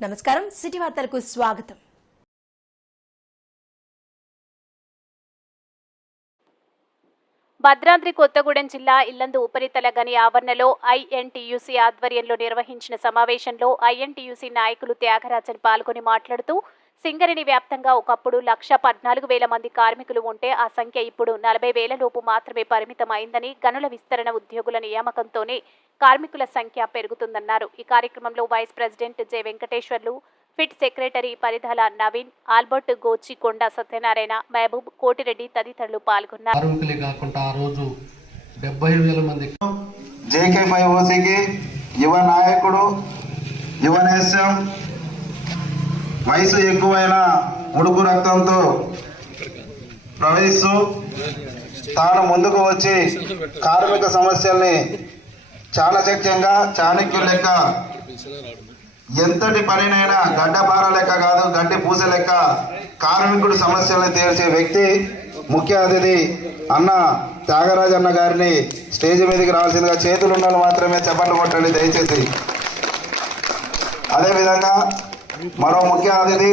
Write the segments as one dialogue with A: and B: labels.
A: నమస్కారం. సిటీ వార్తలకు స్వాగతం.
B: భద్రాద్రి కొత్తగూడెం జిల్లా ఇల్లందు ఉపరితల గని ఆవరణలో ఐఎన్టీయూసీ ఆధ్వర్యంలో నిర్వహించిన సమావేశంలో ఐఎన్టీయూసీ నాయకులు త్యాగరాజన్ పాల్గొని మాట్లాడుతూ సింగరేణి వ్యాప్తంగా ఒకప్పుడు లక్ష పద్నాలుగు వేల మంది కార్మికులు ఉంటే ఆ సంఖ్య ఇప్పుడు నలభై వేల లోపు మాత్రమే పరిమితం అయిందని గనుల విస్తరణ ఉద్యోగుల నియామకంతోనే కార్మికుల సంఖ్య పెరుగుతుందన్నారు. ఈ కార్యక్రమంలో వైస్ ప్రెసిడెంట్ జె వెంకటేశ్వర్లు ఫిట్ secretary పరిధాల Naveen Albert Gochikonda Satyanarayana Mahabub Koti Reddy తదితరులు పాల్గొన్నారు.
C: యువ నాయకుడు యువ నేస్యం వయసు ఎక్కువైన ఉడుకు రక్తంతో ప్రవహిస్తూ తాను ముందుకు వచ్చి కార్మిక సమస్యల్ని చాలచక్యంగా చాణక్యు లెక్క ఎంతటి పనినైనా గడ్డపార లెక్క కాదు గడ్డి పూస లెక్క కార్మికుడి సమస్యల్ని తీర్చే వ్యక్తి ముఖ్య అతిథి అన్న త్యాగరాజ్ అన్న గారిని స్టేజ్ మీదకి రావాల్సిందిగా చేతులు ఉన్న మాత్రమే చప్పట్లు కొట్టండి దయచేసి. అదేవిధంగా మరో ముఖ్య అతిథి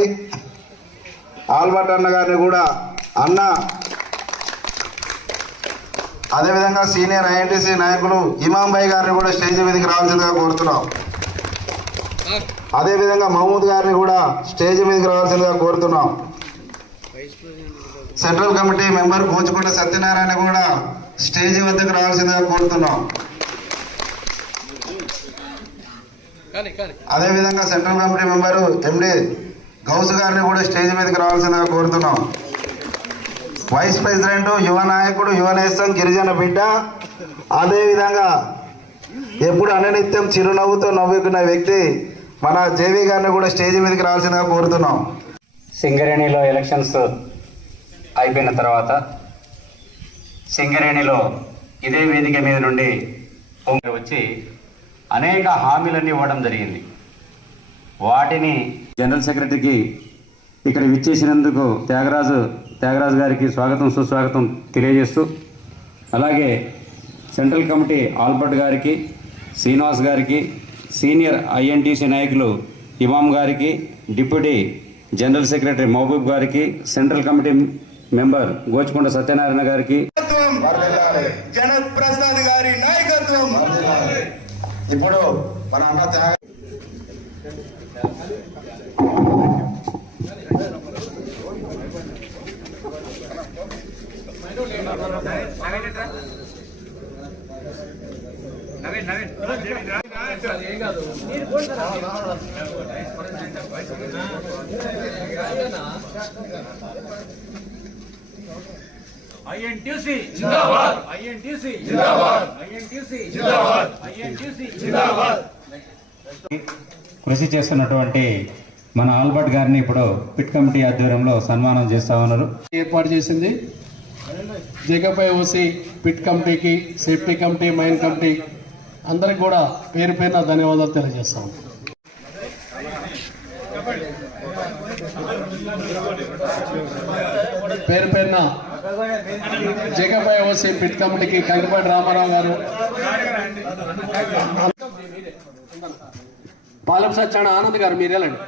C: ఆల్బర్ట్ అన్న గారిని కూడా అన్న. అదేవిధంగా సీనియర్ ఐఎన్టీసీ నాయకులు ఇమాం భాయ్ గారిని కూడా స్టేజ్ మీదకి రావాల్సిందిగా కోరుతున్నాం. అదేవిధంగా మహమూద్ గారిని కూడా స్టేజ్ మీదకి రావాల్సిందిగా కోరుతున్నాం. Central committee member Kochukunta Satyanarayana కూడా స్టేజ్ వద్దకు రావాల్సిందిగా కోరుతున్నాం. అదేవిధంగా central committee member MD Ghouse గారిని కూడా స్టేజ్ మీదకి రావాల్సిందిగా కోరుతున్నాం. వైస్ ప్రెసిడెంట్ యువ నాయకుడు యువ నేస్తం గిరిజన బిడ్డ అదేవిధంగా ఎప్పుడు అననిత్యం చిరునవ్వుతో నవ్వుకున్న వ్యక్తి మన జేవీ గారిని కూడా స్టేజ్ మీదకి రావాల్సిందిగా కోరుతున్నాం.
D: సింగరేణిలో ఎలక్షన్స్ అయిపోయిన తర్వాత సింగరేణిలో ఇదే వేదిక మీద నుండి వచ్చి అనేక హామీలన్నీ ఇవ్వడం జరిగింది. వాటిని జనరల్ సెక్రటరీకి ఇక్కడ విచ్చేసినందుకు త్యాగరాజు త్యాగరాజు గారికి స్వాగతం సుస్వాగతం తెలియజేస్తూ అలాగే సెంట్రల్ కమిటీ ఆల్బర్ట్ గారికి శ్రీనివాస్ గారికి సీనియర్ ఐఎన్టీసీ నాయకులు ఇమాం గారికి డిప్యూటీ జనరల్ సెక్రటరీ మహబూబ్ గారికి central committee member Gochukonda Satyanarayana గారికి.
C: జనప్రసాద్ గారి నాయకత్వం. ఇప్పుడు మన అన్న త్యాగ
E: ఐఎన్టీసీ జిందాబాద్. ఐఎన్టీసీ జిందాబాద్. ఐఎన్టీసీ జిందాబాద్. ఐఎన్టీసీ జిందాబాద్.
D: కృషి చేస్తున్నటువంటి మన ఆల్బర్ట్ గారిని ఇప్పుడు పిట్ కమిటీ ఆధ్వర్యంలో సన్మానం చేస్తా ఉన్నారు.
F: ఏర్పాటు చేసింది. జేకేపై O C pit committee safety committee mine committee అందరికి కూడా పేరు పేరున ధన్యవాదాలు తెలియజేస్తాం పేరు పేరున జేకేపై ఓసి పిట్ కమిటీకి కంకిపాటి రామారావు గారు. పాలెం సత్యాన ఆనంద్ గారు మీరు వెళ్ళండి.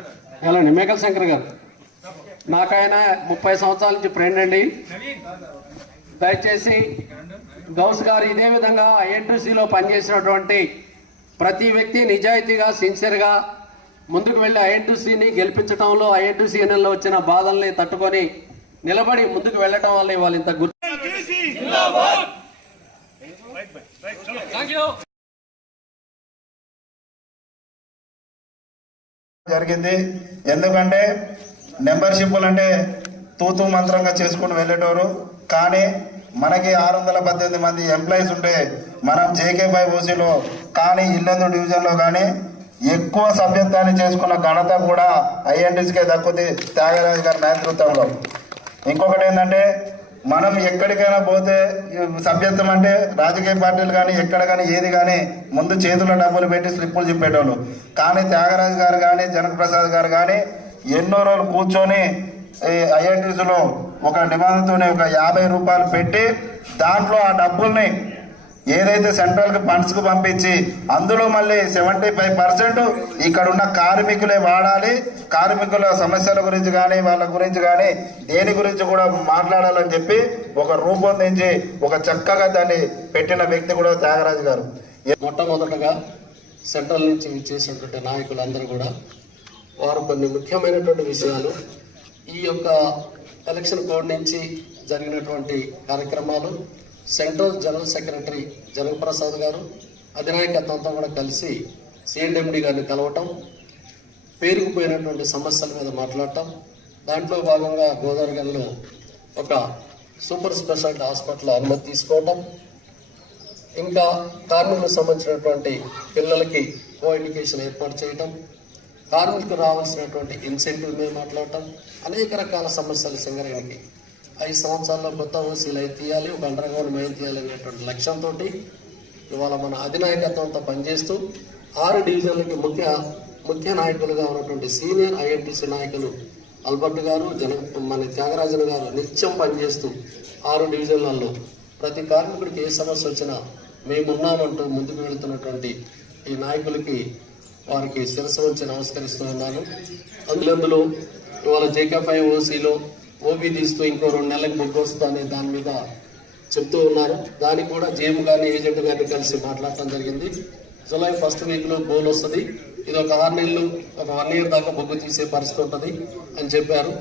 F: వెళ్ళండి. మేకల్ శంకర్ గారు. నాకాయన ముప్పై సంవత్సరాల నుంచి ఫ్రెండ్ అండి. దయచేసి గౌస్ గారు ఇదే విధంగా ఐఎన్టీసీలో పనిచేసినటువంటి ప్రతి వ్యక్తి నిజాయితీగా సిన్సియర్గా ముందుకు వెళ్ళి ఐఎన్టీసీని గెలిపించడంలో ఐఎన్టీసీ ఎన్ఎల్లో వచ్చిన బాధల్ని తట్టుకొని నిలబడి ముందుకు వెళ్ళటం వల్ల ఇవాళ ఇంత గుర్తు
C: జరిగింది. ఎందుకంటే మెంబర్షిప్లు అంటే తూతు మంత్రంగా చేసుకుని వెళ్ళేటోరు. కానీ మనకి ఆరు వందల పద్దెనిమిది మంది ఎంప్లాయీస్ ఉంటే మనం జేకే ఫైవ్ ఓసీలో కానీ ఇల్లందు డివిజన్లో కానీ ఎక్కువ సభ్యత్వాన్ని చేసుకున్న ఘనత కూడా ఐఎన్టీసీకే దక్కుతుంది త్యాగరాజు గారి నేతృత్వంలో ఇంకొకటి ఏంటంటే మనం ఎక్కడికైనా పోతే సభ్యత్వం అంటే రాజకీయ పార్టీలు కానీ ఎక్కడ కానీ ఏది కానీ ముందు చేతుల్లో డబ్బులు పెట్టి స్లిప్పులు చెప్పేటోళ్ళు కానీ త్యాగరాజు గారు కానీ జనకప్రసాద్ గారు కానీ ఎన్నో రోజులు కూర్చొని ఐఐటీస్లో ఒక నిబంధనతోనే ఒక యాభై రూపాయలు పెట్టి దాంట్లో ఆ డబ్బుల్ని ఏదైతే సెంట్రల్కి ఫండ్స్కు పంపించి అందులో మళ్ళీ సెవెంటీ ఫైవ్ పర్సెంట్ ఇక్కడ ఉన్న కార్మికులే వాడాలి. కార్మికుల సమస్యల గురించి కానీ వాళ్ళ గురించి కానీ దేని గురించి కూడా మాట్లాడాలని చెప్పి ఒక రూపొందించి ఒక చక్కగా దాన్ని పెట్టిన వ్యక్తి కూడా త్యాగరాజు గారు.
F: మొట్టమొదటగా సెంట్రల్ నుంచి చేసినటువంటి నాయకులందరూ కూడా వారు కొన్ని ముఖ్యమైనటువంటి విషయాలు ఈ యొక్క ఎలక్షన్ కోడ్ నుంచి జరిగినటువంటి కార్యక్రమాలు సెంట్రల్ జనరల్ సెక్రటరీ జగప్రసాద్ గారు అధినాయకత్వంతో కూడా కలిసి సిఎండి గారిని కలవటం పేరుకుపోయినటువంటి సమస్యల మీద మాట్లాడటం దాంట్లో భాగంగా గోదావరిలో ఒక సూపర్ స్పెషాలిటీ హాస్పిటల్ అనుమతి తీసుకోవటం ఇంకా కార్మికులకు సంబంధించినటువంటి పిల్లలకి కో ఎడ్యుకేషన్ ఏర్పాటు చేయటం కార్మికులకు రావాల్సినటువంటి ఇన్సెంటివ్ మీద మాట్లాడటం అనేక రకాల సమస్యలు సింగరేణికి ఐదు సంవత్సరాల్లో కొత్త ఓసీలు అయితే తీయాలి ఒక అండర్ గ్రౌండ్ మైన్ తీయాలి అనేటువంటి లక్ష్యంతో ఇవాళ మన అధినాయకత్వంతో పనిచేస్తూ ఆరు డివిజన్లకి ముఖ్య ముఖ్య నాయకులుగా ఉన్నటువంటి సీనియర్ ఐఎంటీసీ నాయకులు అల్బర్ట్ గారు జన మన త్యాగరాజన్ గారు నిత్యం పనిచేస్తూ ఆరు డివిజన్లలో ప్రతి కార్మికుడికి ఏ సమస్య వచ్చినా మేమున్నామంటూ ముందుకు వెళుతున్నటువంటి ఈ నాయకులకి వారికి శిరస వచ్చి నమస్కరిస్తూ ఉన్నాను. అందులో ఇవాళ జేకేఫ్ఐ ఓసీలో ఓబీ తీస్తూ ఇంకో రెండు నెలలకు బుక్ వస్తుందనే దాని మీద చెప్తూ ఉన్నారు. దానికి కూడా జేఎం గారిని ఏజెంట్ గారిని కలిసి మాట్లాడటం జరిగింది. జూలై ఫస్ట్ వీక్లో గోల్ వస్తుంది. ఇది ఒక ఆరు నెలలు ఒక వన్ ఇయర్ దాకా బుక్ తీసే పరిస్థితి ఉంటుంది అని చెప్పారు.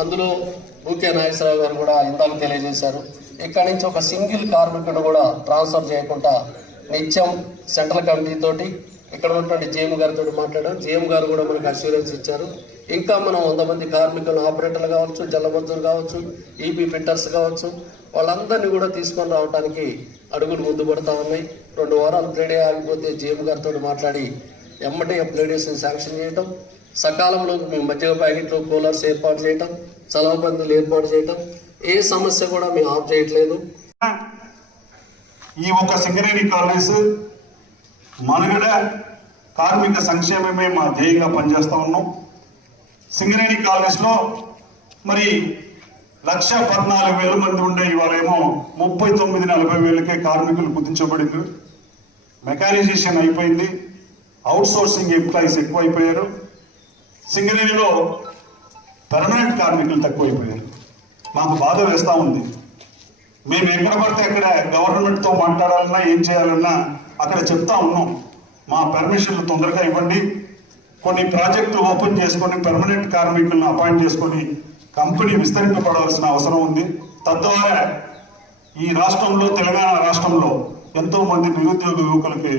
F: అందులో ఊకే నాగేశ్వరరావు గారు కూడా ఇందాక తెలియజేశారు. ఇక్కడ నుంచి ఒక సింగిల్ కార్మికుడు కూడా ట్రాన్స్ఫర్ చేయకుండా నిత్యం సెంట్రల్ కమిటీ తోటి ఇక్కడ ఉన్నటువంటి జేమ్ గారితో మాట్లాడాం. జేమ్ గారు కూడా మనకు అస్యూరెన్స్ ఇచ్చారు. ఇంకా మనం వంద మంది కార్మికులు ఆపరేటర్లు కావచ్చు జలమజ్జులు కావచ్చు ఈపీ ఫిట్టర్స్ కావచ్చు వాళ్ళందరినీ కూడా తీసుకొని రావడానికి అడుగులు ముందు పడతా ఉన్నాయి. రెండు వారాలు ప్లేడే ఆగిపోతే జేఎం గారితో మాట్లాడి ఎమ్మటే ప్లేడేషన్ శాంక్షన్ చేయటం. సకాలంలో మేము మధ్య ప్యాకెట్లు కూలర్స్ ఏర్పాటు చేయటం చలవబందులు ఏర్పాటు చేయటం. ఏ సమస్య కూడా మేము ఆఫ్ చేయట్లేదు.
G: ఈ ఒక సింగరేణి కాలనీస్ మనుగడ కార్మిక సంక్షేమమే మా ధ్యేయంగా పనిచేస్తూ ఉన్నాం. సింగరేణి కాలేజ్లో మరి లక్ష పద్నాలుగు వేల మంది ఉండే ఇవాళేమో ముప్పై తొమ్మిది నలభై వేలకే కార్మికులు కుదించబడింది మెకానిజేషన్ అయిపోయింది. అవుట్ సోర్సింగ్ ఎంప్లాయీస్ ఎక్కువైపోయారు. సింగరేణిలో పర్మనెంట్ కార్మికులు తక్కువైపోయారు. మాకు బాధ వేస్తూ ఉంది. మేము ఎక్కడ పడితే అక్కడ గవర్నమెంట్తో మాట్లాడాలన్నా ఏం చేయాలన్నా అక్కడ చెప్తా ఉన్నాం. మా పర్మిషన్లు తొందరగా ఇవ్వండి. కొన్ని ప్రాజెక్టులు ఓపెన్ చేసుకొని పర్మనెంట్ కార్మికులను అపాయింట్ చేసుకొని కంపెనీ విస్తరింపబడవలసిన అవసరం ఉంది. తద్వారా ఈ రాష్ట్రంలో తెలంగాణ రాష్ట్రంలో ఎంతో మంది నిరుద్యోగ యువకులకి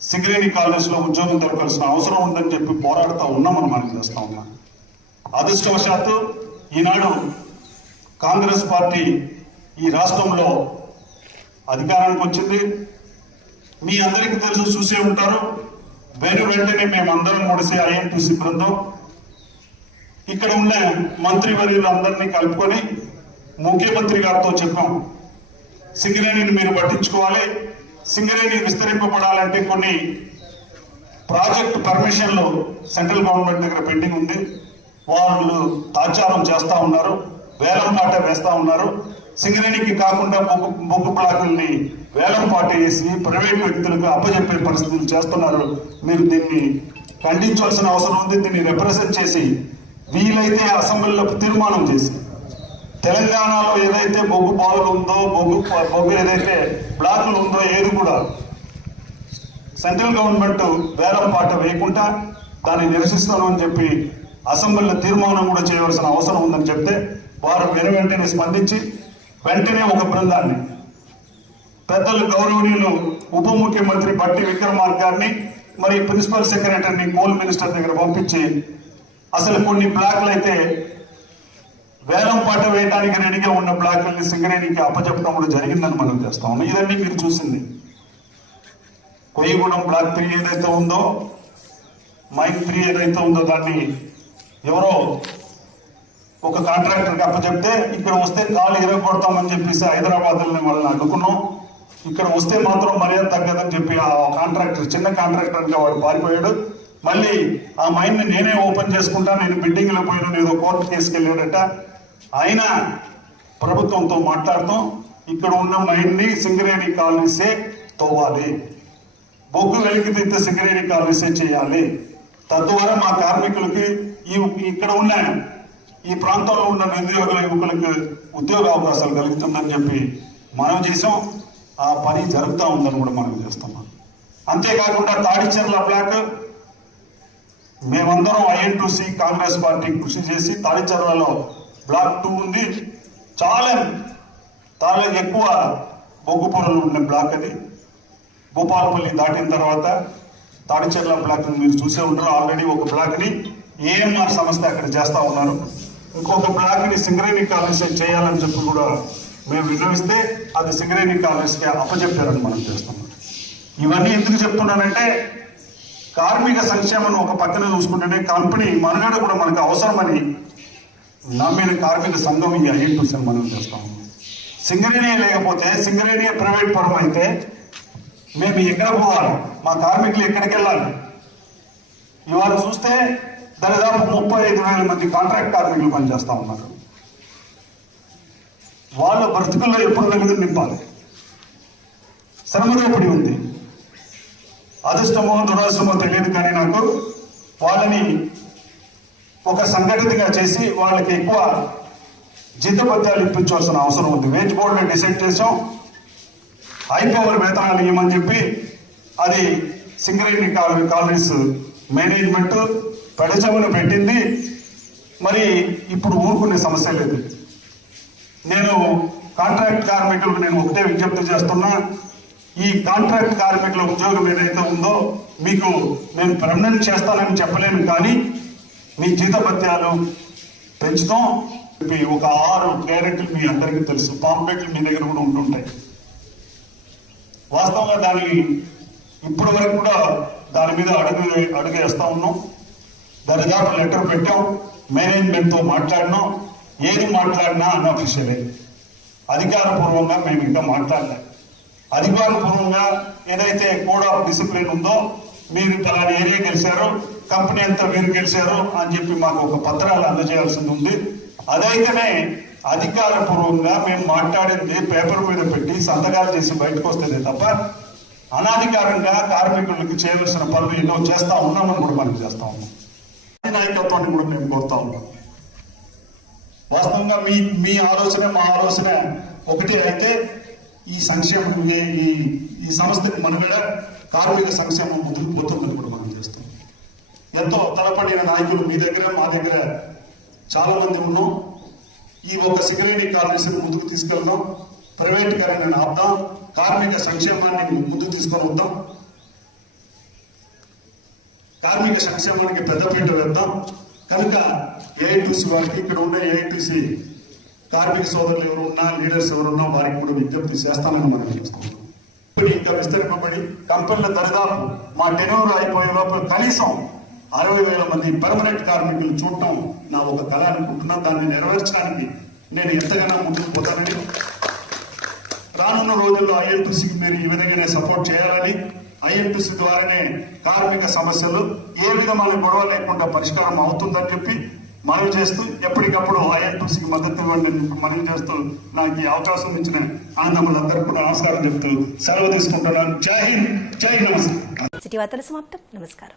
G: సింగరేణి కాలేజీలో ఉద్యోగం దొరకాల్సిన అవసరం ఉందని చెప్పి పోరాడుతూ ఉన్నామని మనం చేస్తా ఉన్నాం. అదృష్టవశాత్తు ఈనాడు కాంగ్రెస్ పార్టీ ఈ రాష్ట్రంలో అధికారానికి వచ్చింది. మీ అందరికీ తెలుసు చూసే ఉంటారు. వెను వెంటనే మేమందరం ముడిసే ఐఎన్టీసీ బృందం. ఇక్కడ ఉన్న మంత్రివర్యులందరినీ కలుపుకొని ముఖ్యమంత్రి గారితో చెప్పాం. సింగరేణిని మీరు పట్టించుకోవాలి. సింగరేణి విస్తరింపబడాలంటే కొన్ని ప్రాజెక్ట్ పర్మిషన్లు సెంట్రల్ గవర్నమెంట్ దగ్గర పెండింగ్ ఉంది. వాళ్ళు తాచారం చేస్తూ ఉన్నారు. వేలం పాట వేస్తూ ఉన్నారు. సింగరేణికి కాకుండా బొగ్గు బొగ్గు బ్లాకుల్ని వేలం పాట వేసి ప్రైవేట్ వ్యక్తులకు అప్పజెప్పే పరిస్థితులు చేస్తున్నారు. మీరు దీన్ని ఖండించాల్సిన అవసరం ఉంది. దీన్ని రిప్రజెంట్ చేసి వీలైతే అసెంబ్లీలో తీర్మానం చేసి తెలంగాణలో ఏదైతే బొగ్గు బావులు ఉందో బొగ్గు బొగ్గు ఏదైతే బ్లాకులు ఉందో ఏది కూడా సెంట్రల్ గవర్నమెంట్ వేలం పాట వేయకుండా దాన్ని నిరసిస్తానని చెప్పి అసెంబ్లీలో తీర్మానం కూడా చేయవలసిన అవసరం ఉందని చెప్తే వారు వెను వెంటనే స్పందించి వెంటనే ఒక బృందాన్ని పెద్దలు గౌరవనీయులు ఉప ముఖ్యమంత్రి బట్టి విక్రమార్క గారిని మరి ప్రిన్సిపల్ సెక్రటరీని కోల్ మినిస్టర్ దగ్గర పంపించి అసలు కొన్ని బ్లాక్లు అయితే వేలం పాట వేయడానికి రెడీగా ఉన్న బ్లాకుల్ని సింగరేణికి అప్పచెప్పడం కూడా జరిగిందని మనం చేస్తా ఉన్నాం. ఇదన్నీ మీరు చూసింది. కొయ్యగూడెం బ్లాక్ త్రీ ఏదైతే ఉందో మైక్ త్రీ ఏదైతే ఉందో దాన్ని ఎవరో ఒక కాంట్రాక్టర్కి అప్పచెప్తే ఇక్కడ వస్తే కాలు ఇరగొడతామని చెప్పేసి హైదరాబాద్ వాళ్ళని అడుగుకున్నాం ఇక్కడ వస్తే మాత్రం మర్యాద తగ్గదని చెప్పి ఆ కాంట్రాక్టర్ చిన్న కాంట్రాక్టర్గా వాడు పారిపోయాడు. మళ్ళీ ఆ మైండ్ని నేనే ఓపెన్ చేసుకుంటా నేను బిడ్డింగ్లో పోయిన ఏదో కోర్టు కేసుకెళ్ళాడట ఆయన ప్రభుత్వంతో మాట్లాడతాం. ఇక్కడ ఉన్న మైండ్ని సింగరేణి కాలనీసే తోవాలి. బొగ్గు వెలికి తీస్తే సింగరేణి కాలనీసే చేయాలి. తద్వారా మా కార్మికులకి ఈ ఇక్కడ ఉన్న ఈ ప్రాంతంలో ఉన్న నిరుద్యోగుల యువకులకు ఉద్యోగ అవకాశాలు కలుగుతుందని చెప్పి మనం చేసాం ఆ పని జరుగుతూ ఉందని కూడా మనం చేస్తున్నాం అంతేకాకుండా తాడిచెర్ల బ్లాక్ మేమందరం ఐఎన్టీసీ కాంగ్రెస్ పార్టీ కృషి చేసి తాడిచెర్లలో బ్లాక్ టూ ఉంది. చాలా చాలా ఎక్కువ బొగ్గుపూరలు ఉండే ఉన్న బ్లాక్ అది. భూపాలపల్లి దాటిన తర్వాత తాడిచెర్ల బ్లాక్ మీరు చూసే ఉంటారు. ఆల్రెడీ ఒక బ్లాక్ని ఏఎంఆర్ సంస్థ అక్కడ చేస్తూ ఉన్నారు. ఇంకొక బ్లాక్ని సింగరేణి కాలేజ్ చేయాలని చెప్పి కూడా మేము విన్నవిస్తే అది సింగరేణి కాలనీస్కి అప్పచెప్పారని మనం చేస్తున్నాం. ఇవన్నీ ఎందుకు చెప్తున్నానంటే కార్మిక సంక్షేమం ఒక పక్కన చూసుకుంటేనే కంపెనీ మనుగడ కూడా మనకు అవసరమని నమ్మిన కార్మిక సంఘం ఈ ఐఎన్టీసీ మనం చేస్తాం. సింగరేణి లేకపోతే సింగరేణి ప్రైవేట్ పరం అయితే మేము ఎక్కడ పోవాలి? మా కార్మికులు ఎక్కడికి వెళ్ళాలి ఇవాళ చూస్తే దరిదాపు ముప్పై ఐదు వేల మంది కాంట్రాక్ట్ కార్మికులు పనిచేస్తూ ఉన్నారు. వాళ్ళ బ్రతుకుల్లో ఎప్పుడు వెలుగు నింపాలి? శ్రమదోపిడి ఉంది? అదృష్టమో దురాశమో తెలియదు కానీ నాకు వాళ్ళని ఒక సంఘటితగా చేసి వాళ్ళకి ఎక్కువ జీతపత్యాలు ఇప్పించాల్సిన అవసరం ఉంది. వేజ్ బోర్డుని డిసైడ్ చేసాం హై పవర్ వేతనాలు ఇవ్వమని చెప్పి అది సింగరేణి కాలనీ కాలనీస్ మేనేజ్మెంట్ పెడచమని పెట్టింది. మరి ఇప్పుడు ఊరుకునే సమస్య లేదు. నేను కాంట్రాక్ట్ కార్మికులకు నేను ఒకటే విజ్ఞప్తి చేస్తున్నా. ఈ కాంట్రాక్ట్ కార్మికుల ఉద్యోగం ఏదైతే ఉందో మీకు నేను పర్మనెంట్ చేస్తానని చెప్పలేను కానీ మీ జీతభత్యాలు పెంచుతాం. మీ ఒక ఆరు గ్యారెంటీలు మీ అందరికీ తెలుసు. పాంప్లెట్లు మీ దగ్గర కూడా ఉంటుంటాయి. వాస్తవంగా దాని ఇప్పటి వరకు కూడా దాని మీద అడుగు అడుగు వేస్తా ఉన్నాం. దరిదాపు లెటర్ పెట్టాం మేనేజ్మెంట్తో మాట్లాడినాం. ఏది మాట్లాడినా అన్అఫీషియలే అధికారపూర్వంగా మేము ఇంకా మాట్లాడలేదు అధికారపూర్వంగా ఏదైతే కోడ్ ఆఫ్ డిసిప్లిన్ ఉందో మీరు పలానా ఏరియా గెలిచారు కంపెనీ అంతా మీరు గెలిచారు అని చెప్పి మాకు ఒక పత్రాలు అందజేయాల్సింది ఉంది. అదైతేనే అధికారపూర్వంగా మేము మాట్లాడింది పేపర్ మీద పెట్టి సంతకాలు చేసి బయటకు వస్తుంది తప్ప అనాధికారంగా కార్మికులకు చేయవలసిన పనులు ఎన్నో చేస్తా ఉన్నామని కూడా మనం చేస్తా ఉన్నాం. నాయకత్వాన్ని కూడా మేము కోరుతా ఉన్నాం. వాస్తవంగా మీ మీ ఆలోచన మా ఆలోచన ఒకటి అయితే ఈ సంక్షేమం ఈ- ఈ ఈ సంస్థకి మనుగడ కార్మిక సంక్షేమం ముందుకు పోతుందని కూడా మనం చేస్తాం. ఎంతో తలపడిన నాయకులు మీ దగ్గర మా దగ్గర చాలా మంది ఉన్నాం. ఈ ఒక సిగరేణి కాలనీస్ ముందుకు తీసుకెళ్దాం. ప్రైవేటీకరణ ఆపుదాం. కార్మిక సంక్షేమాన్ని ముందుకు తీసుకొని వద్దాం. కార్మిక సంక్షేమానికి పెద్దపీట వేద్దాం. కనుక ఏఐటీసీ వారికి ఇక్కడ ఉండే ఏఐటీసీ కార్మిక సోదరులు ఎవరు ఉన్నా లీడర్స్ ఎవరున్నా వారికి కూడా విజ్ఞప్తి చేస్తానని మనం చేస్తాం ఇప్పుడు ఇంకా విస్తరింపబడి కంపెనీల దరిదాపు మా టెన్యూర్ అయిపోయే లోపల కనీసం అరవై వేల మంది పర్మనెంట్ కార్మికులు చూడటం నా ఒక కళ అనుకుంటున్నా దాన్ని నెరవేర్చడానికి నేను ఎంతగానో ముందుకు పోతానని. రానున్న రోజుల్లో ఐఎల్టీసీకి మీరు ఈ విధంగానే సపోర్ట్ చేయాలని ఐఎన్టీసీ ద్వారానే కార్మిక సమస్యలు ఏ విధమైన గొడవ లేకుండా పరిష్కారం అవుతుందని చెప్పి మనవి చేస్తూ ఎప్పటికప్పుడు ఐఎన్టీసీకి మద్దతు ఇవ్వండి మనవి చేస్తూ నాకు ఈ అవకాశం ఇచ్చిన ఆనందములందరూ కూడా నమస్కారం చెప్తూ సెలవు తీసుకుంటున్నాను. జై హింద్. జై
A: నమస్కారం సమాప్తం. నమస్కారం.